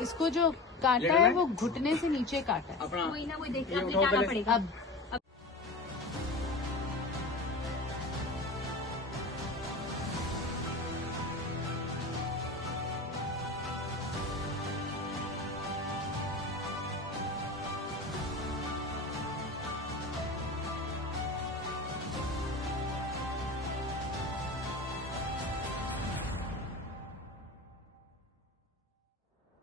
इसको जो काटा है वो घुटने से नीचे काटा है। कोई ना कोई देख के काटना पड़ेगा। अब